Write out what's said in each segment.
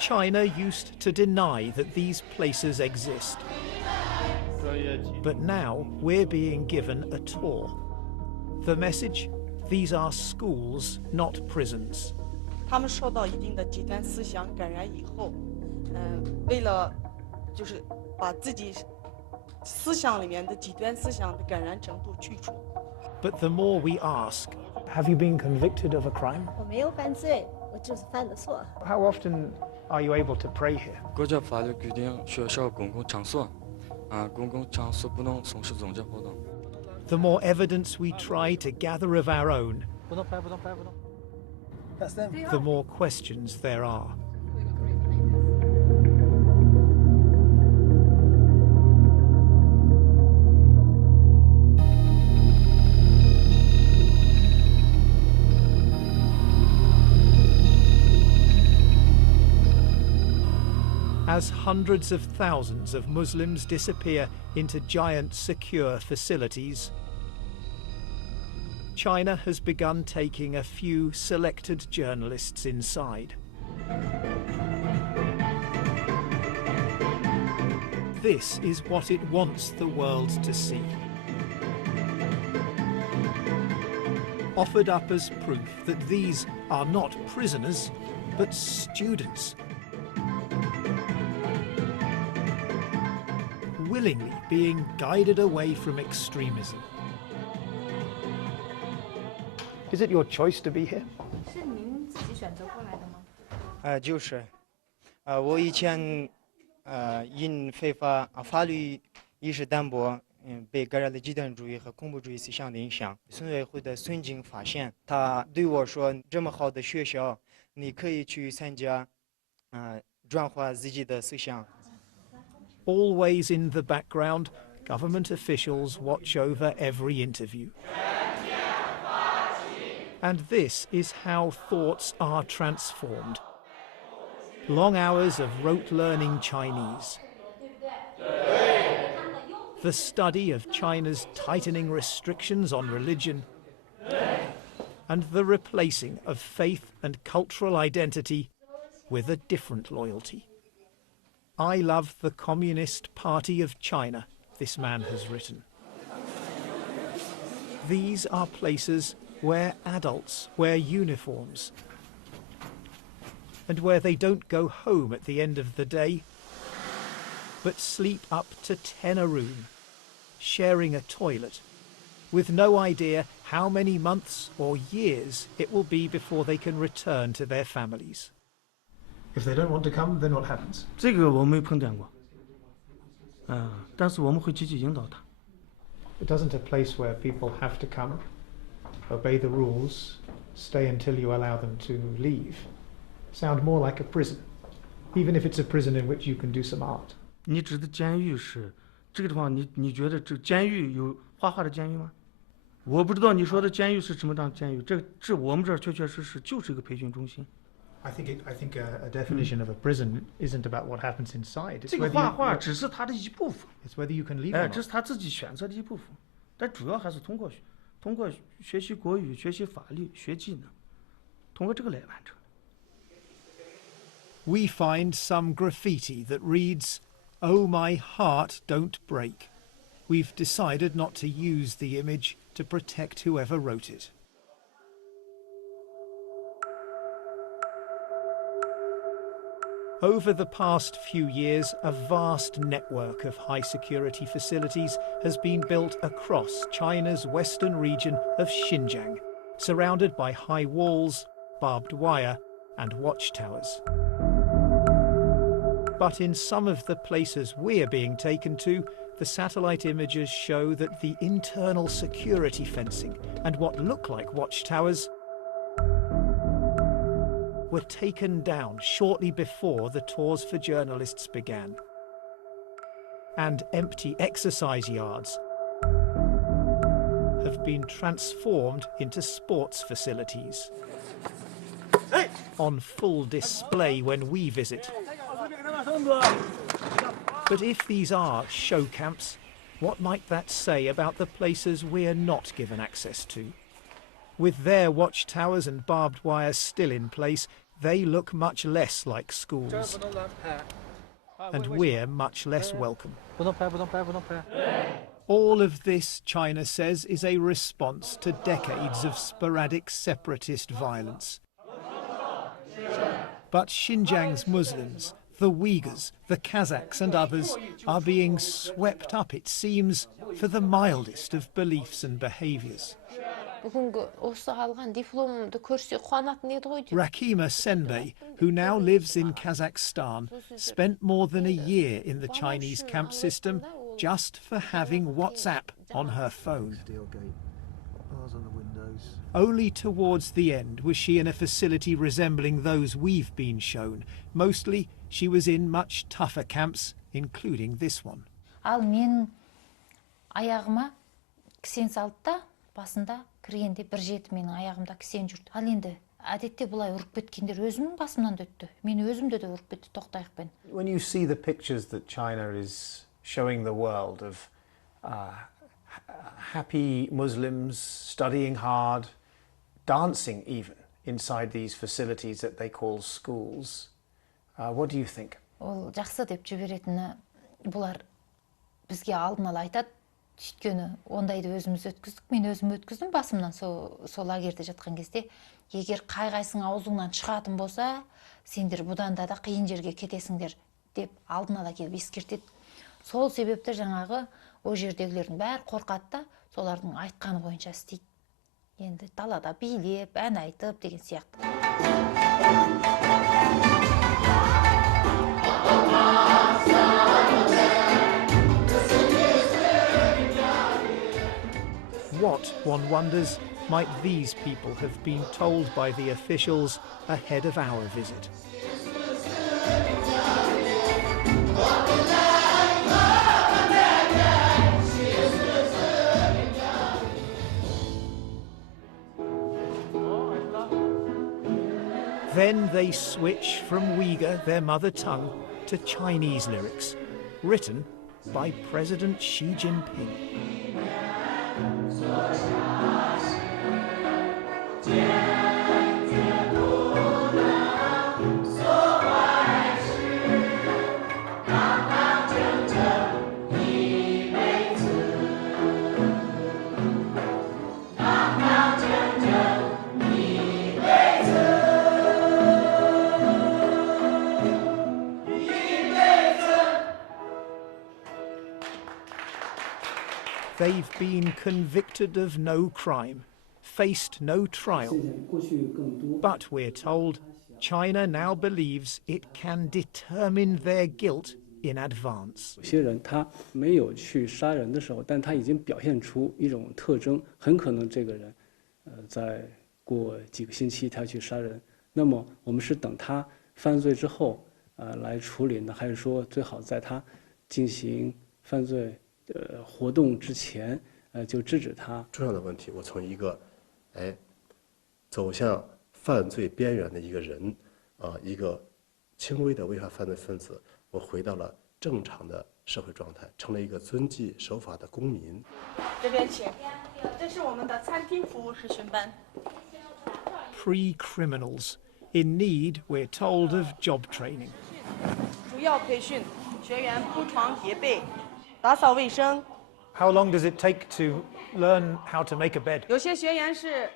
China used to deny that these places exist. But now we're being given a tour. The message? These are schools, not prisons. 他们受到一定的极端思想感染以后，为了就是把自己思想里面的极端思想的感染程度去除。But the more we ask, have you been convicted of a crime? 我没有犯罪，我就是犯的错。 How often are you able to pray here? 国家法律规定，学校公共场所，公共场所不能从事宗教活动。 The more evidence we try to gather of our own, the more questions there are. As hundreds of thousands of Muslims disappear into giant secure facilities, China has begun taking a few selected journalists inside. This is what it wants the world to see. Offered up as proof that these are not prisoners, but students. Willingly being guided away from extremism. Is it your choice to be here? 是您自己选择过来的吗？就是，我以前因非法法律意识淡薄，被感染了极端主义和恐怖主义思想的影响。村委会的孙经发现，他对我说：“这么好的学校，你可以去参加，转化自己的思想。” Always in the background, government officials watch over every interview. And this is how thoughts are transformed. Long hours of rote learning Chinese. The study of China's tightening restrictions on religion. And the replacing of faith and cultural identity with a different loyalty. I love the Communist Party of China, this man has written. These are places where adults wear uniforms and where they don't go home at the end of the day, but sleep up to 10 a room, sharing a toilet, with no idea how many months or years it will be before they can return to their families. If they don't want to come, then what happens? 这个我没碰见过，但是我们会积极引导他。 It isn't a place where people have to come, obey the rules, stay until you allow them to leave. Sound more like a prison, even if it's a prison in which you can do some art. 你指的监狱是这个地方，你觉得这监狱有画画的监狱吗？我不知道你说的监狱是什么样的监狱，这我们这儿确确实实就是一个培训中心。 I think a definition of a prison isn't about what happens inside. 这个画画只是他的一部分。 It's whether you can leave or not. 这是他自己选择的一部分，但主要还是通过学习国语、学习法律、学技能，通过这个来完成。 We find some graffiti that reads, "Oh my heart, don't break." We've decided not to use the image to protect whoever wrote it. Over the past few years, a vast network of high-security facilities has been built across China's western region of Xinjiang, surrounded by high walls, barbed wire, and watchtowers. But in some of the places we're being taken to, the satellite images show that the internal security fencing and what look like watchtowers were taken down shortly before the tours for journalists began. And empty exercise yards have been transformed into sports facilities. On full display when we visit. But if these are show camps, what might that say about the places we're not given access to? With their watchtowers and barbed wire still in place, they look much less like schools. And we're much less welcome. All of this, China says, is a response to decades of sporadic separatist violence. But Xinjiang's Muslims, the Uyghurs, the Kazakhs and others are being swept up, it seems, for the mildest of beliefs and behaviours. Rakima Senbei, who now lives in Kazakhstan, spent more than a year in the Chinese camp system just for having WhatsApp on her phone. Only towards the end was she in a facility resembling those we've been shown. Mostly, she was in much tougher camps, including this one. Ал мен аяғыма кісен салды да, басында кіргенде бір жеті менің аяғымда кісен жүрді. Ал енді әдетте бұлай ұрып кеткендер өзімнің басымнан да өтті. Мен өзімді де ұрып кетті тоқтайықпен. When you see the pictures that China is showing the world of happy Muslims studying hard, dancing even inside these facilities that they call schools, what do you think? Ол жақсы деп жіберетіні бұлар бізге алдын ала айтады. Өйткені ондайды өзіміз өткіздік, мен өзім өткіздім басымнан сол лагерьде жатқан кезде. Егер қай-қайсың аузыңнан шығатын болса, сендер бұдан да қиын жерге кетесіңдер деп алдын ала келіп ескертеді. Сол себепті жаңағы о жердегілердің бәрі қорқады да, солардың айтқаны бойынша істейді. Енді далада билеп, ән айтып деген сияқты. What, one wonders, might these people have been told by the officials ahead of our visit? Then they switch from Uyghur, their mother tongue, to Chinese lyrics, written by President Xi Jinping. They've been convicted of no crime, faced no trial. But we're told China now believes it can determine their guilt in advance. 有些人他没有去杀人的时候，但他已经表现出一种特征，很可能这个人，在过几个星期他去杀人。那么我们是等他犯罪之后，来处理呢，还是说最好在他进行犯罪活动之前，就制止他？重要的问题，我从一个，走向犯罪边缘的一个人，一个轻微的违法犯罪分子，我回到了正常的社会状态，成了一个遵纪守法的公民。这边请，这是我们的餐厅服务实训班。Pre-criminals in need, we're told, of job training. 主要培训学员铺床叠被。打扫卫生。 How long does it take to learn how to make a bed? 有些学员是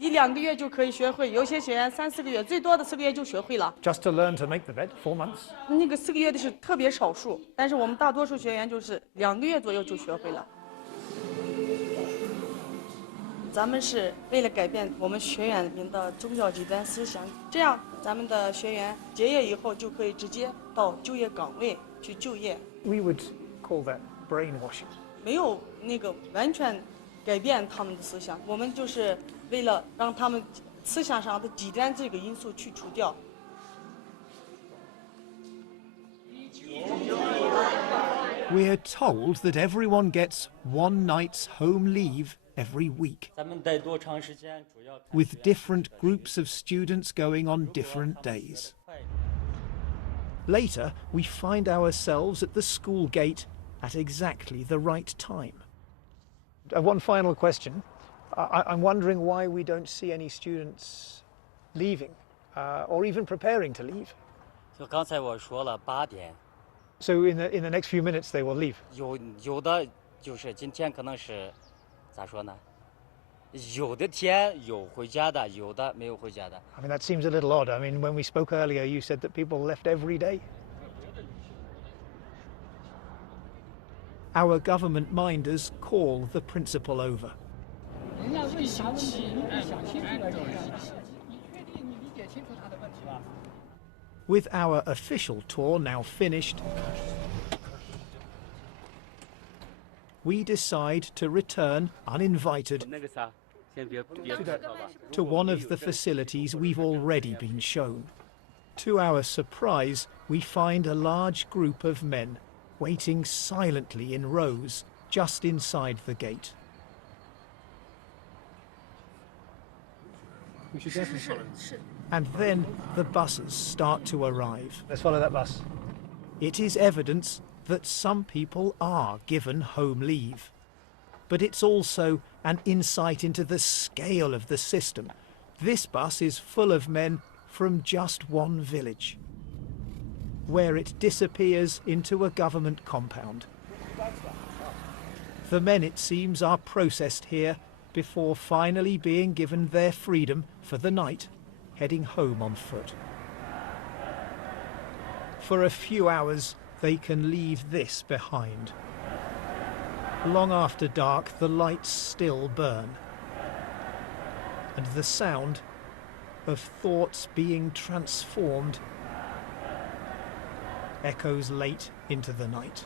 1-2个月就可以学会，有些学员3-4个月，最多的4个月就学会了。Just to learn to make the bed, 4 months? 那个4个月的是特别少数，但是我们大多数学员就是2个月左右就学会了。咱们是为了改变我们学员们的宗教极端思想，这样咱们的学员结业以后就可以直接到就业岗位去就业。We would call that brainwashing. 没有那个完全改变他们的思想，我们就是为了让他们思想上的极端这个因素去除掉。We're told that everyone gets 1 night's home leave every week, with different groups of students going on different days. Later, we find ourselves at the school gate at exactly the right time. One final question. I'm wondering why we don't see any students leaving or even preparing to leave. 就刚才我说了8点， So in the next few minutes they will leave. 有的就是今天可能是咋说呢？有的天有回家的，有的没有回家的。 I mean, that seems a little odd. I mean, when we spoke earlier, you said that people left every day. Our government minders call the principal over. With our official tour now finished, we decide to return uninvited to one of the facilities we've already been shown. To our surprise, we find a large group of men waiting silently in rows just inside the gate. And then the buses start to arrive. Let's follow that bus. It is evidence that some people are given home leave. But it's also an insight into the scale of the system. This bus is full of men from just one village, where it disappears into a government compound. The men, it seems, are processed here before finally being given their freedom for the night, heading home on foot. For a few hours, they can leave this behind. Long after dark, the lights still burn, and the sound of thoughts being transformed echoes late into the night.